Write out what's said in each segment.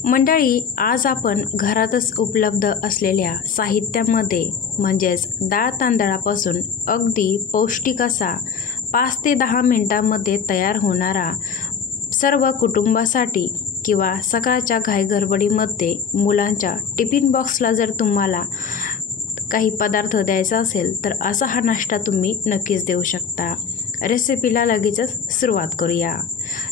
मंडळी, आज आपण घरातच उपलब्ध असलेल्या साहित्यामध्ये म्हणजेच डाळ तांदळापासून अगदी पौष्टिक असा 5 ते 10 मिनिटांमध्ये तयार होणारा सर्व कुटुंबासाठी किंवा सकाळच्या घाईगडबडीमध्ये मुलांच्या टिफिन बॉक्सला जर तुम्हाला काही पदार्थ द्यायचा असेल तर असा हा नाश्ता तुम्ही नक्कीच देऊ शकता। रेसिपीला लगेचच सुरुवात करूया।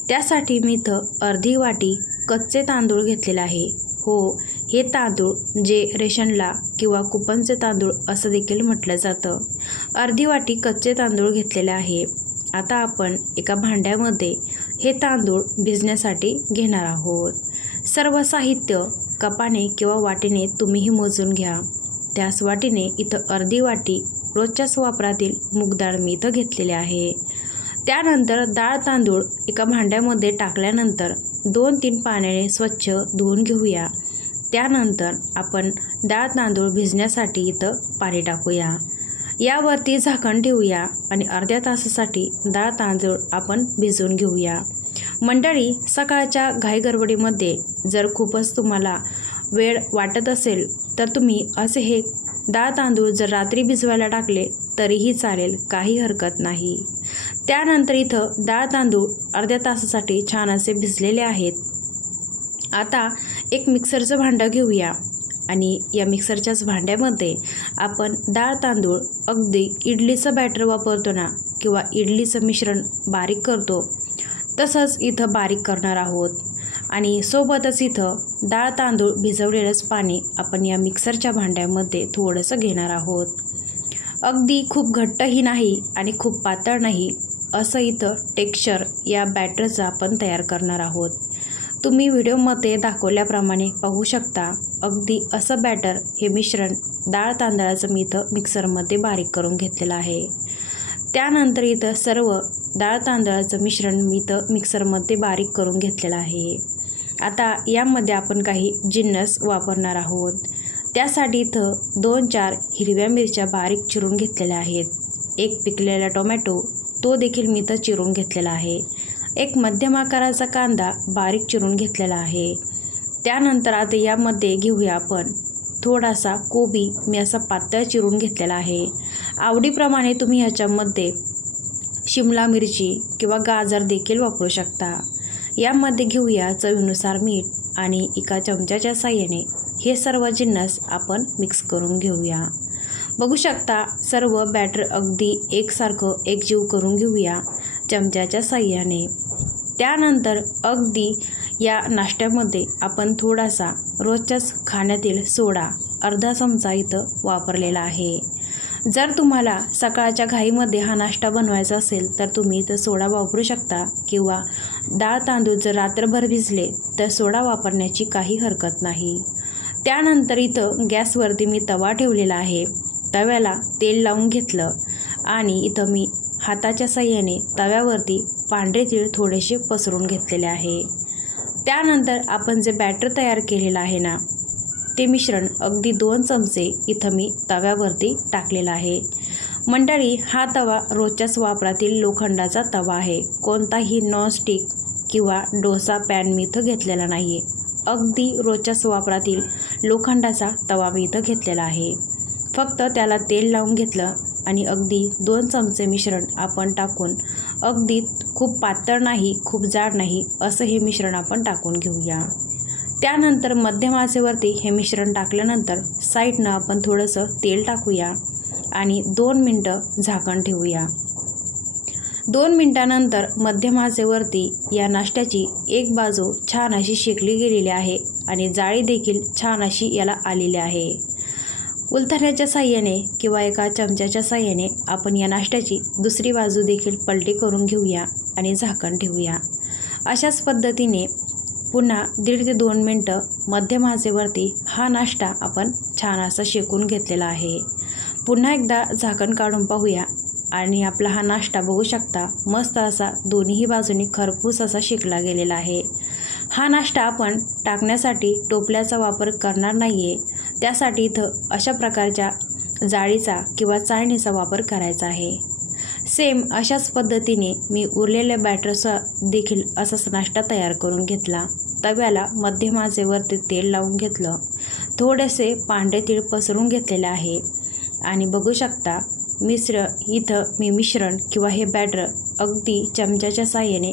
त्यासाठी मी इथं अर्धी वाटी कच्चे तांदूळ घेतलेले आहे। हो, हे तांदूळ जे रेशनला किंवा कुपनचे तांदूळ असं देखील म्हटलं जातं। अर्धी वाटी कच्चे तांदूळ घेतलेले आहे। आता आपण एका भांड्यामध्ये हे तांदूळ भिजण्यासाठी घेणार आहोत। सर्व साहित्य कपाने किंवा वाटीने तुम्हीही मोजून घ्या। त्याच वाटीने इथं अर्धी वाटी रोजच्याच वापरातील मूग डाळ मी इथं घेतलेले आहे। त्यानंतर डाळ तांदूळ एका भांड्यामध्ये टाकल्यानंतर 2-3 पाण्याने स्वच्छ धुवून घेऊया। त्यानंतर आपण डाळ तांदूळ भिजण्यासाठी इथं पाणी टाकूया। यावरती झाकण ठेवूया आणि अर्ध्या तासासाठी डाळ तांदूळ आपण भिजवून घेऊया। मंडळी, सकाळच्या घाईगडबडीमध्ये जर खूपच तुम्हाला वेळ वाटत असेल तर तुम्ही असे हे डाळ तांदूळ जर रात्री भिजवायला टाकले तरीही चालेल, काही हरकत नाही। त्यानंतर इथं डाळ तांदूळ अर्ध्या तासासाठी छान असे भिजलेले आहेत। आता एक मिक्सरचं भांडं घेऊया आणि या मिक्सरच्याच भांड्यामध्ये आपण डाळ तांदूळ अगदी इडलीचं बॅटर वापरतो ना किंवा इडलीचं मिश्रण बारीक करतो तसंच इथं बारीक करणार आहोत। आणि सोबतच इथं डाळ तांदूळ भिजवलेलंच पाणी आपण या मिक्सरच्या भांड्यामध्ये थोडंसं घेणार आहोत। अगदी खूप घट्टही नाही आणि खूप पातळ नाही असं इथं टेक्स्चर या बॅटरचं आपण तयार करणार आहोत। तुम्ही व्हिडिओमध्ये दाखवल्याप्रमाणे पाहू शकता, अगदी असं बॅटर हे मिश्रण डाळ तांदळाचं मी इथं मिक्सरमध्ये बारीक करून घेतलेलं आहे। त्यानंतर इथं सर्व डाळ तांदळाचं मिश्रण मी इथं मिक्सरमध्ये बारीक करून घेतलेलं आहे। आता यामध्ये आपण काही जिन्नस वापरणार आहोत। त्यासाठी इथं 2-4 हिरव्या मिरच्या बारीक चिरून घेतलेल्या आहेत। एक पिकलेला टोमॅटो तो देखील मी इथं चिरून घेतलेला आहे। एक मध्यम आकाराचा कांदा बारीक चिरून घेतलेला आहे। त्यानंतर आता यामध्ये घेऊया आपण थोडासा कोबी मी असा पातळ चिरून घेतलेला आहे। आवडीप्रमाणे तुम्ही ह्याच्यामध्ये शिमला मिरची किंवा गाजर देखील वापरू शकता। यामध्ये घेऊया चवीनुसार मीठ आणि एका चमच्याच्या साहाय्याने हे सर्व जिन्नस आपण मिक्स करून घेऊया। बघू शकता सर्व बॅटर अगदी एकसारखं एकजीव करून घेऊया चमच्याच्या साहाय्याने। त्यानंतर अगदी या नाश्त्यामध्ये आपण थोडासा रोजच्याच खाण्यातील सोडा अर्धा चमचा इथं वापरलेला आहे। जर तुम्हाला सकाळच्या घाईमध्ये हा नाश्ता बनवायचा असेल तर तुम्ही इथं सोडा वापरू शकता किंवा डाळ तांदूळ जर रात्रभर भिजले तर सोडा वापरण्याची काही हरकत नाही। त्यानंतर इथं गॅसवरती मी तवा ठेवलेला आहे। तव्याला तेल लावून घेतलं आणि इथं मी हाताच्या साहाय्याने तव्यावरती पांढरे तीळ थोडेसे पसरून घेतलेले आहे। त्यानंतर आपण जे बॅटर तयार केलेलं आहे ना ते मिश्रण अगदी 2 चमचे इथं मी तव्यावरती टाकलेला आहे। मंडळी, हा तवा रोजच्याच वापरातील लोखंडाचा तवा आहे। कोणताही नॉनस्टिक किंवा डोसा पॅन मी इथं घेतलेला नाही आहे। अगदी रोजच्याच वापरातील लोखंडाचा तवा मी इथं घेतलेला आहे। फक्त त्याला तेल लावून घेतलं आणि अगदी 2 चमचे मिश्रण आपण टाकून अगदी खूप पातळ नाही खूप जाड नाही असं हे मिश्रण आपण टाकून घेऊया। त्यानंतर मध्यम आचेवरती हे मिश्रण टाकल्यानंतर साईडनं आपण थोडंसं तेल टाकूया आणि 2 मिनटं झाकण ठेवूया। 2 मिनटानंतर मध्यम आचेवरती या नाश्त्याची एक बाजू छान अशी शेकली गेलेली आहे आणि जाळी देखील छान अशी याला आलेली आहे। उलथण्याच्या साहाय्याने किंवा एका चमच्याच्या साहाय्याने आपण या नाश्त्याची दुसरी बाजू देखील पलटी करून घेऊया आणि झाकण ठेवूया। अशाच पद्धतीने पुन्हा 1.5 ते 2 मिनटं मध्यम आचेवरती हा नाश्ता आपण छान असा शेकून घेतलेला आहे। पुन्हा एकदा झाकण काढून पाहूया आणि आपला हा नाश्ता बघू शकता मस्त असा दोन्ही बाजूनी खरपूस असा शेकला गेलेला आहे। हा नाश्ता आपण टाकण्यासाठी टोपल्याचा वापर करणार नाही आहे। त्यासाठी इथं अशा प्रकारच्या जाळीचा किंवा चाळणीचा वापर करायचा आहे। सेम अशाच पद्धतीने मी उरलेल्या बॅटरचा देखील असाच नाश्ता तयार करून घेतला. तव्याला मध्यम आचेवरती तेल लावून घेतलं. थोडेसे पांढरे तीळ पसरून घेतलेले आहे आणि बघू शकता इथं मी मिश्रण किंवा हे बॅटर अगदी चमच्याच्या साहाय्याने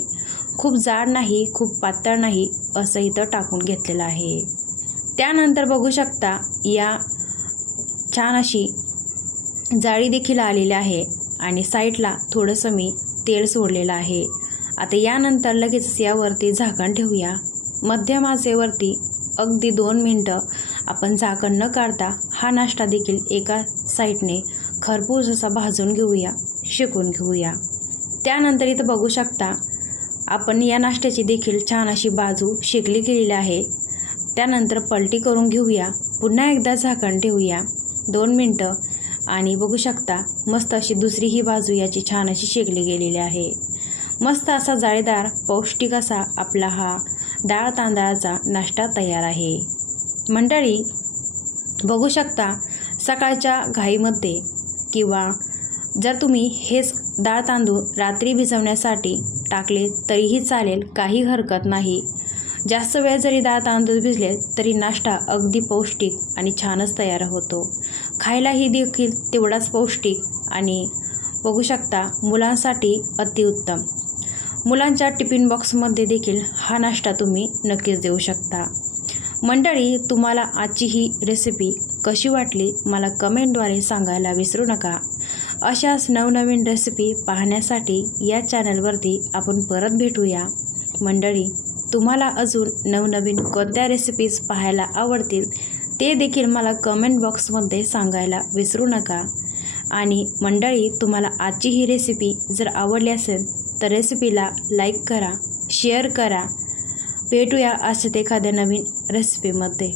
खूप जाड नाही, खूप पातळ नाही असं इथं टाकून घेतलेलं आहे. त्यानंतर बघू शकता या छान अशी जाळी देखील आलेली आहे आणि साईडला थोडंसं मी तेल सोडलेलं आहे. आता यानंतर लगेच यावरती झाकण ठेवूया. मध्यम आचेवरती अगदी 2 मिनटं आपण झाकण न काढता हा नाश्ता देखील एका साईडने खरपूस असा भाजून घेऊया, शेकून घेऊया. त्यानंतर इथं बघू शकता आपण या नाश्त्याची देखील छान अशी बाजू शेकली गेलेली आहे. त्यानंतर पलटी करून घेऊया. पुन्हा एकदा झाकण ठेवूया 2 मिनटं आणि बघू शकता मस्त अशी दुसरी ही बाजू याची छान अशी शेकली गेलेली आहे. मस्त असा जाळीदार पौष्टिक असा आपला हा डाळ तांदळाचा नाश्ता तयार आहे. मंडळी बघू शकता सकाळच्या घाईमध्ये किंवा जर तुम्ही हेच डाळ तांदूळ रात्री भिजवण्यासाठी टाकले तरीही चालेल, काही हरकत नाही. जास्त वेळ जरी डाळ तांदूळ भिजले तरी नाश्ता अगदी पौष्टिक आणि छानच तयार होतो. खायलाही देखील तेवढाच पौष्टिक आणि बघू शकता मुलांसाठी अतिउत्तम. मुलांच्या टिफिन बॉक्समध्ये देखील हा नाश्ता तुम्ही नक्कीच देऊ शकता. मंडळी तुम्हाला आजची ही रेसिपी कशी वाटली मला कमेंटद्वारे सांगायला विसरू नका. अशाच नवनवीन रेसिपी पाहण्यासाठी या चॅनलवरती आपण परत भेटूया. मंडळी तुम्हाला अजून नवनवीन कोणत्या रेसिपीज पाहायला आवडतील ते देखील मला कमेंट बॉक्समध्ये सांगायला विसरू नका. आणि मंडळी तुम्हाला आजची ही रेसिपी जर आवडली असेल तर रेसिपीला लाईक करा, शेअर करा. भेटूया अशाच एखाद्या नवीन रेसिपीमध्ये.